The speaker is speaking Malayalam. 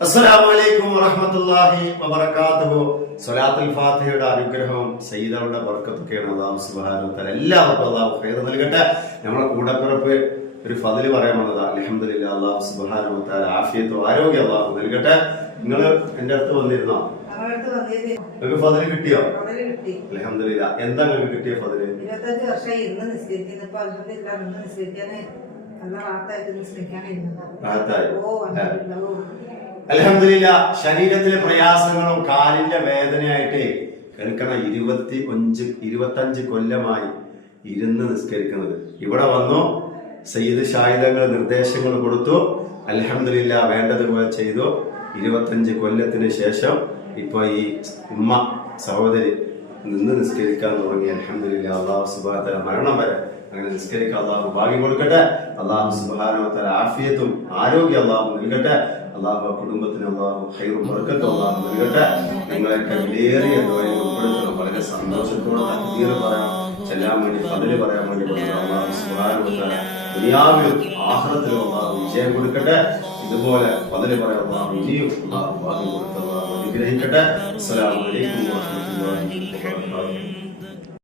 അസ്സലാമു അലൈക്കും വറഹ്മത്തുള്ളാഹി വബറകാതുഹു. സ്വലാത്തുൽ ഫാത്തിഹയുടെ അനുഗ്രഹവും സയ്യിദുകളുടെ ബർക്കത്തൊക്കെയാണ് അള്ളാഹു സുബ്ഹാനഹു വതആല എല്ലാവർക്കും അള്ളാഹു ഖൈർ നൽകട്ടെ. നമ്മളെ കൂടപ്പിറപ്പ് ഒരു ഫതിൽ പറയാൻ വന്നതാ. അൽഹംദുലില്ലാ അള്ളാഹു സുബ്ഹാനഹു വതആല ആഫിയത്തും ആരോഗ്യം അള്ളാഹു നൽകട്ടെ. നിങ്ങൾ എന്റെ അടുത്ത് വന്നിരുന്നോ? നിങ്ങൾക്ക് ഫതിൽ കിട്ടിയോ? അൽഹംദുലില്ലാ എന്താ നിങ്ങൾക്ക് കിട്ടിയ ഫതിൽ ഇരുപത്തഞ്ച് വർഷമായി ഇന്ന് നിസ്കരിക്കുന്നത് ഇപ്പൊ അൽഹംദുലില്ലാ ഇന്ന് നിസ്കരിക്കാന് നല്ല റാത്തായിട്ട് അൽഹംദുലില്ലാ ഓ അലഹമില്ല ശരീരത്തിലെ പ്രയാസങ്ങളും കാലിന്റെ വേദനയായിട്ട് കേൾക്കണ ഇരുപത്തി അഞ്ച് ഇരുപത്തഞ്ച് കൊല്ലമായി ഇരുന്ന് നിസ്കരിക്കുന്നത്. ഇവിടെ വന്നു സയ്യിദ് ഷാഹിദങ്ങൾ നിർദ്ദേശങ്ങൾ കൊടുത്തു അലഹമില്ല വേണ്ടതുപോലെ ചെയ്തു. ഇരുപത്തഞ്ച് കൊല്ലത്തിന് ശേഷം ഇപ്പോൾ ഈ ഉമ്മ സഹോദരി നിന്ന് നിസ്കരിക്കാൻ തുടങ്ങി. അലഹമില്ല അള്ളാഹു സുബാന മരണം വരെ അങ്ങനെ നിസ്കരിക്കാൻ അള്ളാഹു ഭാഗ്യം കൊടുക്കട്ടെ. അള്ളാഹു സുബാനോത്തര ആഫിയത്തും ആരോഗ്യം അള്ളാഹു നൽകട്ടെ. അള്ളാഹു കുടുംബത്തിന് അള്ളാഹു ഹൈറും വർക്കത്തും അള്ളാഹു നൽകട്ടെ. നിങ്ങളെയൊക്കെ വിലയേറിയ ദ്വയം ഉൾപ്പെടുത്തണം. വളരെ സന്തോഷത്തോടെ തക്ബീർ പറയാം. ചെല്ലാൻ വേണ്ടി പതിൽ പറയാൻ വേണ്ടി വന്നത് അള്ളാഹു സുബാനോത്തര ദുനിയാവിലും ആഹ്റത്തിലും അള്ളാഹു വിജയം കൊടുക്കട്ടെ. ഇതുപോലെ പതിൽ പറയാൻ അള്ളാഹു ഇനിയും അള്ളാഹു ഭാഗ്യം കൊടുത്ത് അള്ളാഹു അനുഗ്രഹിക്കട്ടെ. അസ്സലാമു അലൈക്കും വറഹ്മത്തുള്ളാഹി വബറകാതുഹു